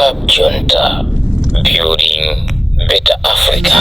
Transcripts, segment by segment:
Club Junta, building better Africa.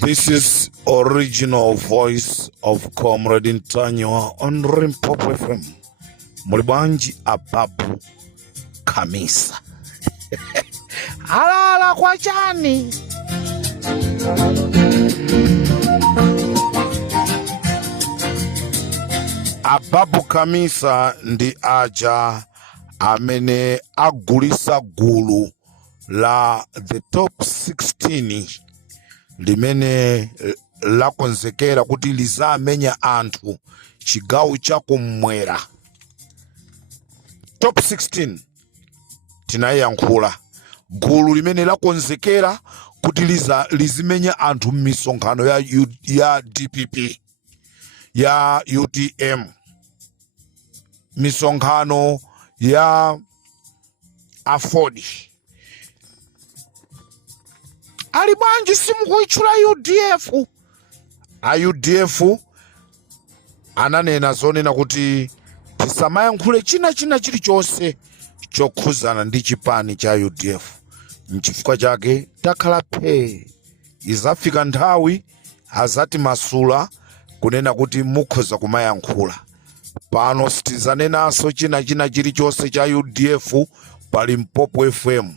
This is original voice of Comrade Mtanyiwa on Limpopo FM. Mulibanji ababu kamisa. Alala kwa chani. Ababu kamisa ndi aja amene agulisa gulu la the top 16 limene lakonzekera kuti lizamenya anthu chigawo chakumwera. Top 16 tinayankhula gulu limene lakonzekera kuti lizimenya anthu m'misonkhano ya DPP ya UTM, misonkhano ya afodi. Ali bwanji simukuichula UDF. UDF ananena zonena kuti tisamayankhule china chilichonse chokhuzana ndi chipani cha UDF. N'chifukwa chake takhala phe. Izafika nthawi azati masula kunena kuti mukhoza kumayankhula. Pano sitizanenanso china chilichonse cha UDF pa Limpopo FM.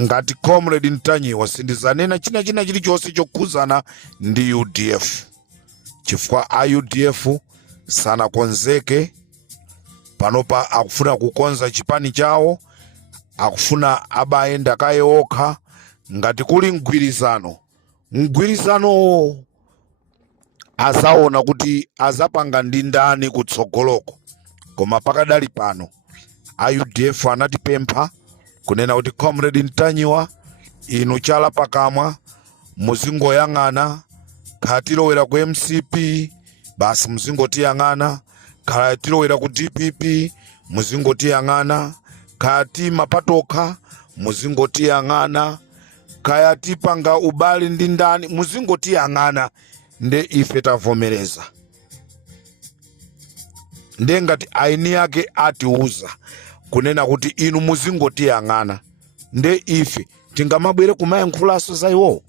Ngati Comrade Mtanyiwa sindizanena china chilichonse chokhuzana ndi UDF. Chifukwa UDF sanakonzeke panopa akufuna kukonza chipani chawo, akufuna abayenda kaye okha. Ngati kuli mgwirizano azaona kuti azapanga ndi ndani kutsogoloko. Koma pakadali pano UDF anatipempha kunena kuti Comrade Mtanyiwa inu chala pakamwa muzingoyang'ana, khatilowera ku MCP basi muzingotiyang'ana, khatilowera ku DPP muzingotiyang'ana, khati mapatoka muzingotiyang'ana, kaya tipanga ubali ndi ndani muzingotiyang'ana. Nde ife tavomereza. Nde ngati aini yake atiuza kunena kuti inu muzingotiyang'ana, nde ife tingamabwere kumayankhulaso za iwo.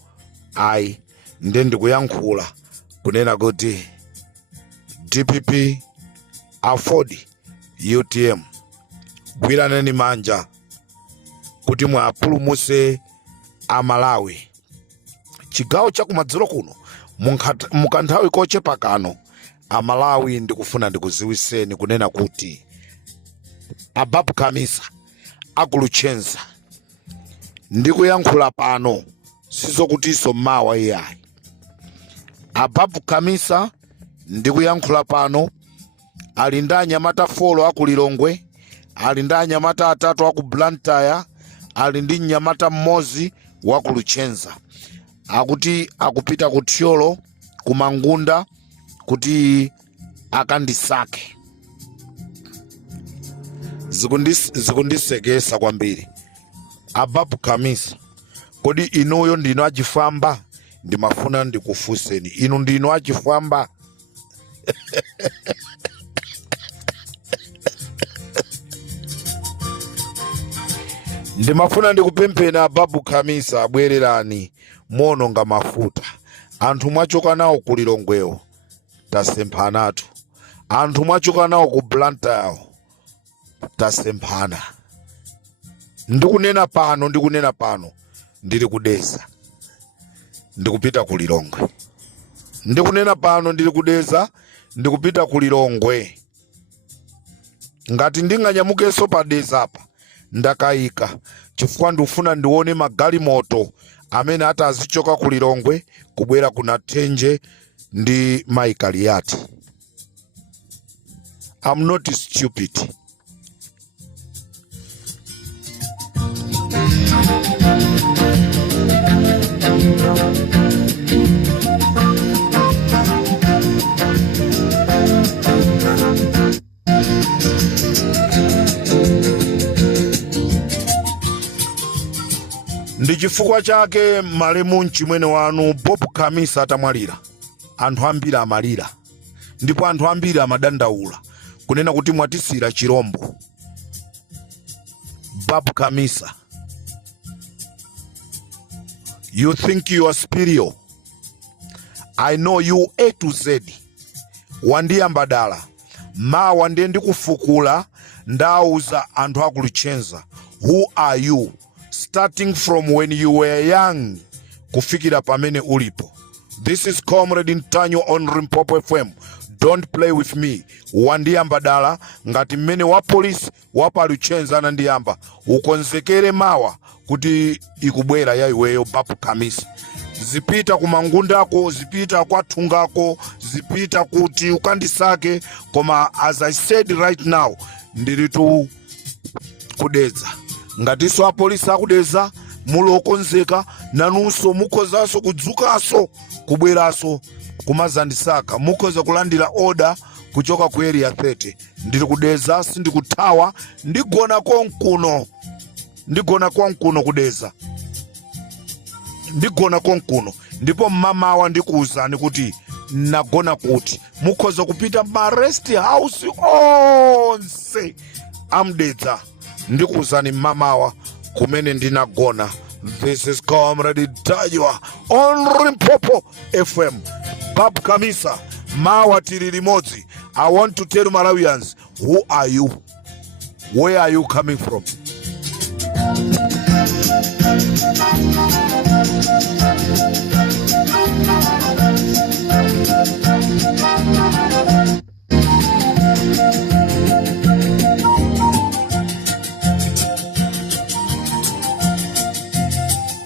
Ayi, nde ndikuyankhula kunena kuti DPP afodi UTM gwiraneni manja kuti mwapulumuse Amalawi. Chigawo chakumadzulo kuno mukanthawi kochepa kano Amalawi ndikufuna ndikuziwiseni kunena kuti ababu kamisa akuluchenza ndikuyankhula pano sizokutiso mawa iyayi. Ababu kamisa ndikuyankhula pano ali ndi anyamata folo akulilongwe, ali ndi anyamata atatu aku Blantyre, ali ndi nyamata mmozi wakuluchenza. Akuti akupita kuthyolo kumangunda kuti akandisake. Zikundisekesa kwambiri. Ababu kamisa, kodi inuyo ndino achifamba? Ndimafuna ndikufuseni, inu ndino achifamba? Ndimafuna ndikupempheni ababu kamisa abwererani mono nga mafuta. Anthu mwachoka nawo kulilongwewo tasemphanatu, anthu mwachoka nawo ku Blantyre tasemphana. Ndikunena pano ndili kudeza ndikupita kulilongwe. Ndikunena pano ndili kudeza ndikupita kulilongwe. ngati ndinganyamukenso padeza apa ndakayika chifukwa ndifuna ndione magalimoto amene atazichoka ku Lilongwe kubwera ku Nathenje ndi Maikaliyati. I'm not stupid. Ndi chifukwa chake malemu mchimwene wanu Bob Kamisa atamwalira, anthu ambiri amalira, ndipo anthu ambiri amadandaula kunena kuti mwatisira chirombo. Bob Kamisa, you think you are superior. I know you A to Z. Wandiyambadala mawa ndiye ndikufukula ndauza anthu akulichenza. Who are you? Starting from when you were young kufikira pamene ulipo. This is Comrade Mtanyiwa on Limpopo FM. Don't play with me. Wandiyambadala ngati mmene wa polisi wapalichenza anandiyamba ukonzekere mawa kuti ikubwera ya iweyo Bob Kamisa. Zipita kumangundako, zipita kwathungako, zipita kuti ukandisake, koma as I said right now ndiritu kudeza. Ngatiso apolisi akudeza mulokonzeka nanunso mukozanso kudzukaso kubweraso kumazandisaka, mukoza kulandira order kuchoka ku area 30. Ndiri kudeza, sindikuthawa, ndigona konkuno kudeza. Ndigona konkuno, ndipo mamawa ndikuuzani kuti nagona kuti mukoza kupita ma rest house onse amdedza. Ndikuuzani mamawa kumene ndinagona. This is Comrade Mtanyiwa on Limpopo FM. Bob Kamisa, mawa tiri limodzi. I want to tell Malawians, who are you? Where are you coming from?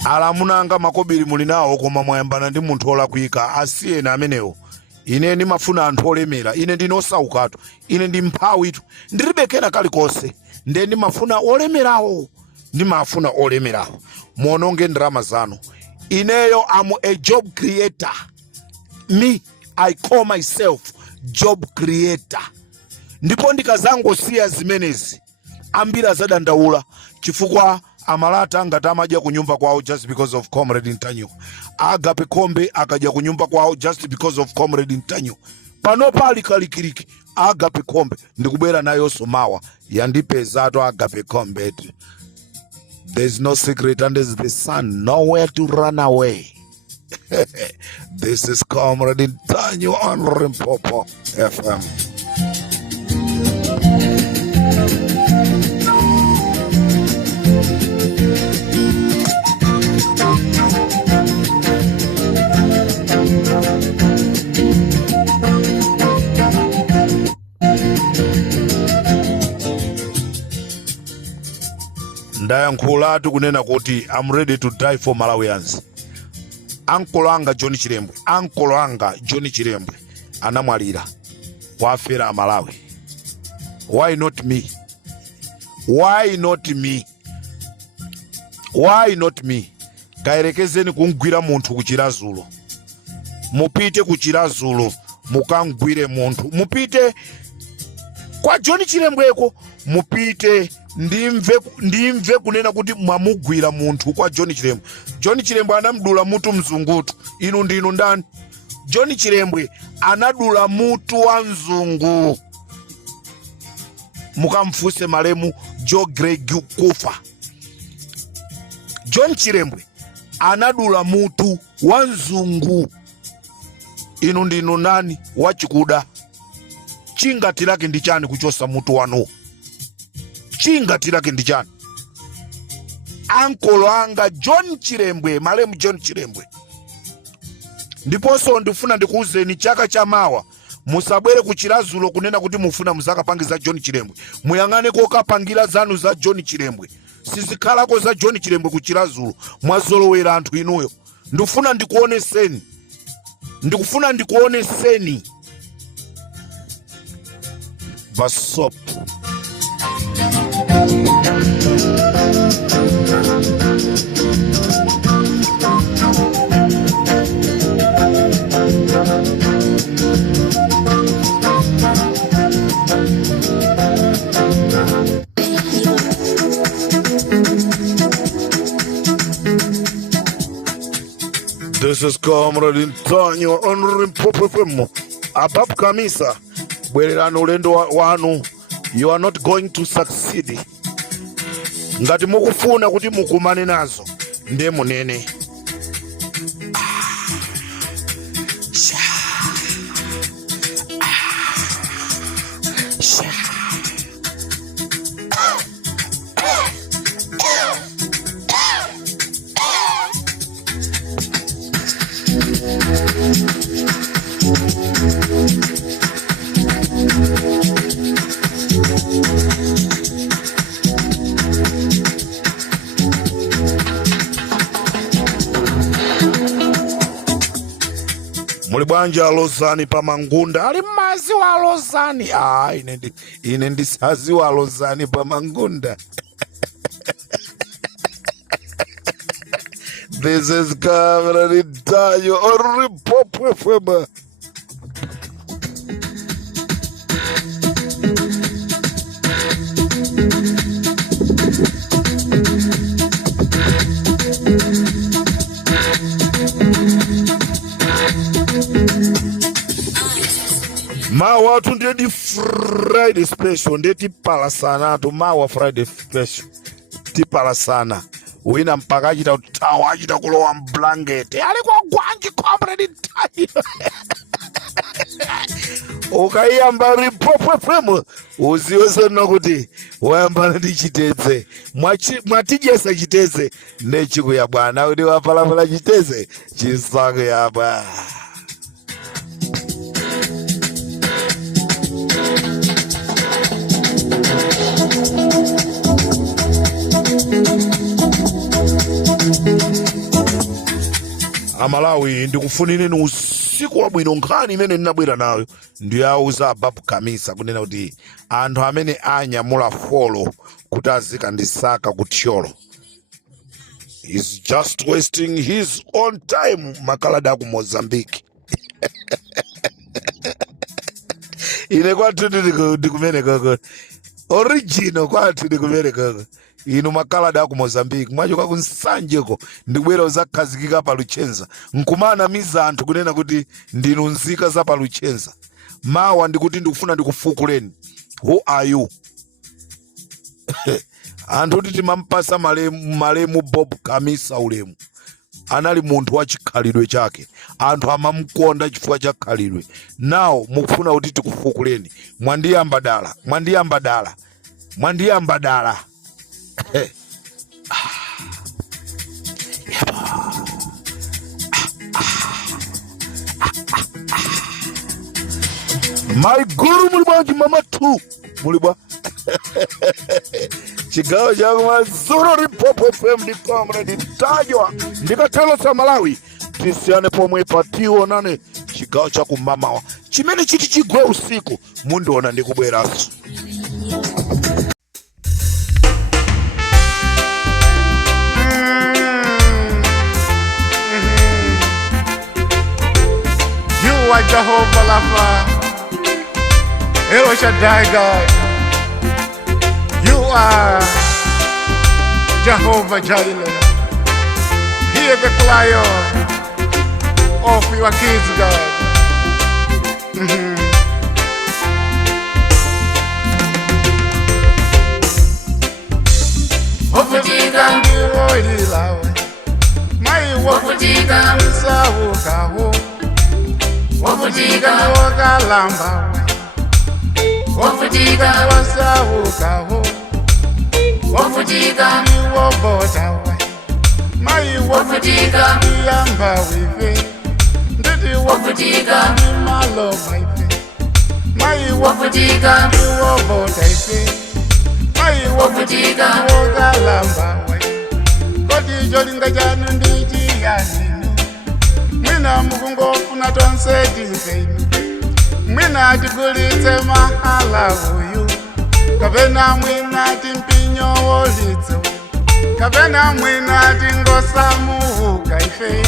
Alamunanga makobiri mulinawo koma mwayambana ndi munthu olakwika. Asiyeni amenewo. Ine ndimafuna anthu olemera. Ine ndinosaukatu. Ine ndi mphawitu. Ndilibekera kalikonse. Nde ndimafuna olemerawo. Muononge ndrama zanu. Ineyo am a job creator. Me, I call myself job creator. Ndipo ndikazangosiya zimenezi ambira zadandaula chifukwa amalata ngati amaja kunyumba kwawo just because of Comrade Mtanyiwa. Agape kombe akaja kunyumba kwawo just because of Comrade Mtanyiwa. Pano pali kalikiriki agape kombe ndikubwera nayo somawa yandipezatu agape kombe. There's no secret under the sun, nowhere to run away. This is Comrade Mtanyiwa on Limpopo FM. Ndayankhulatu kunena kuti I'm ready to die for Malawians. Uncle anga John Chirembwe anamwalira wafera Malawi. Why not me? Kairekezeni kungwira munthu kuchirazulo. Mupite kuchirazulo mukangwire munthu. Mupite kwa John Chirembweko, mupite ndimve kunena kuti mwamugwira munthu kwa John Chirembwe. John Chirembwe anamdula mutu mzungutu. Inu ndinu ndani? John Chirembwe anadula mutu wa mzungu. Mukamfuse malemu Joe Greg kufa. John Chirembwe anadula mutu wa mzungu. Inu ndinu nani? Wachikuda. Chingati lake ndichani kuchosa mutu wanu? Chingati lake ndichani? Uncle anga John Chirembwe, malemu John Chirembwe. Ndiponso ndifuna ndikuuzeni chaka cha mawa musabwere kuchilazulo kunena kuti mufuna muzakapangiza John Chilembwe. Muyang'ane kokapangira zanu za John Chilembwe. Sizikhalako za John Chilembwe kuchilazulo. Mwazolowera anthu inuyo. Ndikufuna ndikuoneseni. Basop. This is Comrade Mtanyiwa on Limpopo FM. Abab Kamisa, bwererani ulendo wanu. You are not going to succeed. Ngati mukufuna kuti mukumane nazo, ndiye munene. Mulibwanja alozani pa mangunda. Ali mazi wa alozani. Ine ndisazi wa alozani pa mangunda. This is Comrade Mtanyiwa on Limpopo FM. Mawa watu ndedi Friday special. Ndeti pala sana tu mawa Friday special. Ti pala sana. Wina mpaka ajita utawa ajita kulowa mblangete. Alikuwa gwanji Comrade Mtanyiwa. Ukayamba Limpopo FM. Uziweze nakuti wayamba ndi chiteze. Mwatijesa chiteze. Nechiku ya bwana. Udi wapala chiteze. Chisaku ya bwana. Amalawi ndikufunireni usiku wabwino. Nkhani imene ndinabwera nayo ndiyauza Ababu Kamisa kunena kuti anthu amene anyamula folo kuti azikandisaka kuthyolo is just wasting his own time. Makalada ku Mozambique. Ine kwathu ndikumene koko original kwathu ndikumene koko. Inu makalada ku Mozambique mwachoka kunsanjeko ndikubwera uzakhazikika pa Luchenza. Nkumana miza anthu kunena kuti ndinu nzika za pa Luchenza. Mawa ndikuti ndikufuna ndikufukuleni. Who are you? Anthu kuti timampasa malemu Bob Kamisa ulemu. Anali munthu wa chikhalidwe chake. Anthu amamkonda chifukwa cha khalidwe. Now mukufuna kuti tikufukuleni. Mwandiyamba dala. My guru mulibwa mama tu mulibwa. Chigawo changu mazuro Limpopo FM ndi Comrade Mtanyiwa. Ndikatelo sa Malawi. Tisiane pomwe patiwo nane chigawo chaku mamawa. Chimene chiti chigwe usiku mundiona ndikubweraso. You are Jehovah Lafa, El Shaddai God. You are Jehovah Jireh. Hear the cry of your kids, God. Wafutika ndiwo ilawe, mai wafutika msahukaho. Wafutika wakalamba, wafutika wasahukaho. Wafutika niwobotawe, mai wafutika niyamba wife. Ndidi wafutika nimaloba ife. wovutika ndiwovota ife mai wovutika ndiwokalamba we kodi cholinga chanu ndichiyaninu mwina mukungofuna tonse tifeinu mwina tigulitse mahala uyu kapena mwina timpinyo wolitso kapena mwina tingosamuka ife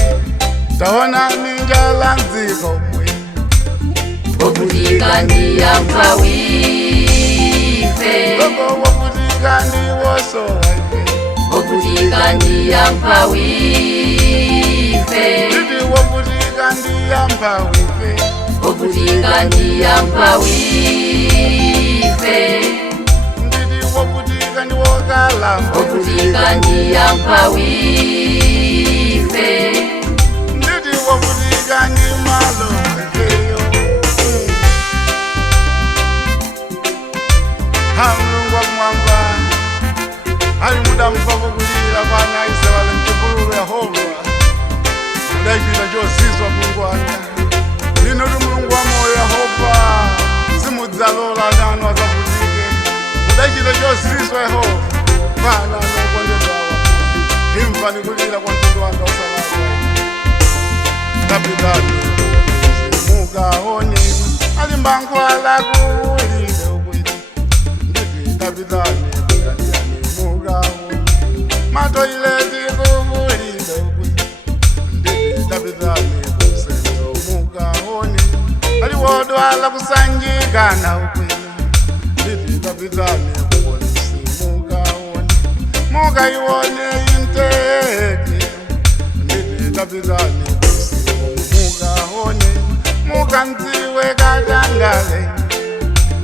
taona ninjala nziko mwe wovutika ndiyamva wife loko wovutika ndiwosowa ife wovutika ndiyamva wife ndidi wovutika ndiyamva wife wovutika ndiyamva wife ndidi wovutika ndiwokalamba wovutika ndiyamva wife ndidi wovutika ndimalo ifeyo hamlungu wamwamba ali muda mvapo kulira kwana Israeli mchipululu Yehova mudachita chozizwa Mulungu wanga lino ndi Mulungu wa moyo Yehova simudzalola nanu azavutike mudachita chozizwa Yehova kwana nokondedwawa imvani kulira kwa mtundu wanga usalakwa kapitani mukaone alimbankhwala kuwulile ukwiti nditi kapitani mukaone matoileti kuwulile ukwiti nditi kapitani kusenzo mukaone aliwodwala kusanjikana ukwiti nditi kapitani kupolisi mukaone mukaiwone inteki nditi kapitani mukaone mukanziwe katangale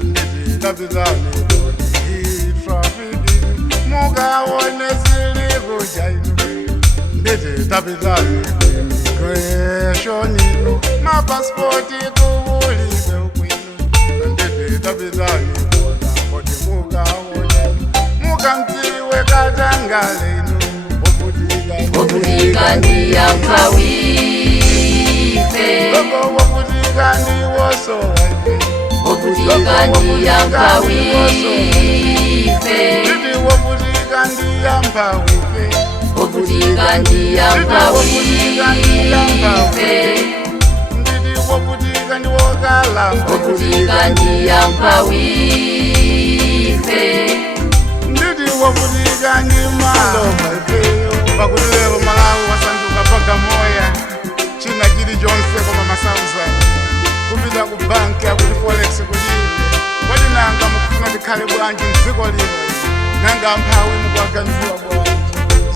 nditi kapitani trafiki mukaone zili kujaino nditi kapitani immigration mapaspoti kuwulile ukwino nditi kapitani kodi mukaone mukanziwe katangale wovutika ndiyamva wife loko wovutika ndiwosowa ife wovutika ndiyamva wife ndidi wovutika ndiyamva wife wovutika ndiyamva wife ndidi wovutika ndiwokalamba wovutika ndiyamva wife ndidi wovutika ndimaloba ifeyo pakuti lero Malawi wasanduka pagamoya china chilichonse koma masauzani kupita ku banki akuti forex kulibe kodi nanga mukufuna tikhale bwanji mdziko lino nanga mphawi mukuaganizira bwanji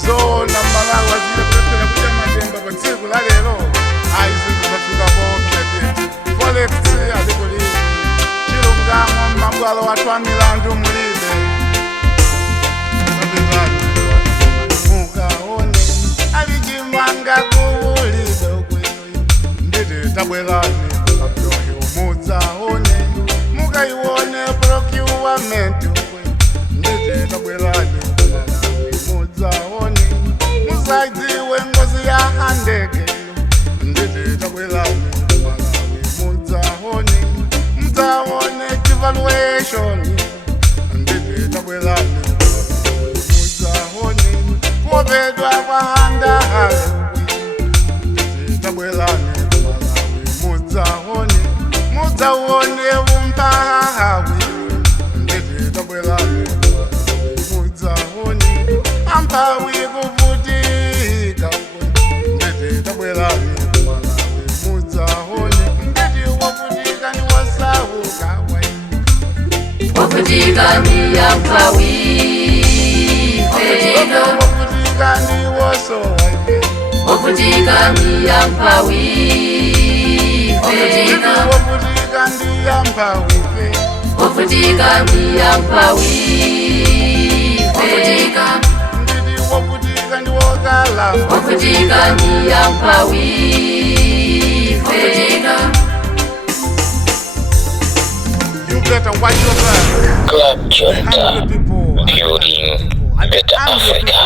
Zaona Malawi wazile kulephera kudya matemba pa tsiku la lero ayi zinthu zafika popsa tete forex alikulibe chilungamo m'mabwalo wathu a milandu mulibe mukaone alichimanga kuwulile ukwino nditi tabwerani kapyoyo mudzaone mukaiwone procurement ukwino nditi tabwerani mudzaone musaidziwe ngozi ya handege nditi tabwerani mudzaone mudzaone devaluation nditi tabwerani kuvedwa kwahandahale nditi tabwerani mudzaone mudzaone umpahawi nditi tabwerani mudzaone ampawi kuvutika nditi tabwerani mudzaone nditi wovutika ndiwosauka wovutika ndiyamva wife wovutika ndiwosowa wovutika ndiyamva wife wovutika ndiyamva wife wovutika ndiyamva wife ndidi wovutika ndiwokalamba wovutika ndiyamva wife You better watch your back. Club Junta, Handle the people. building better Africa.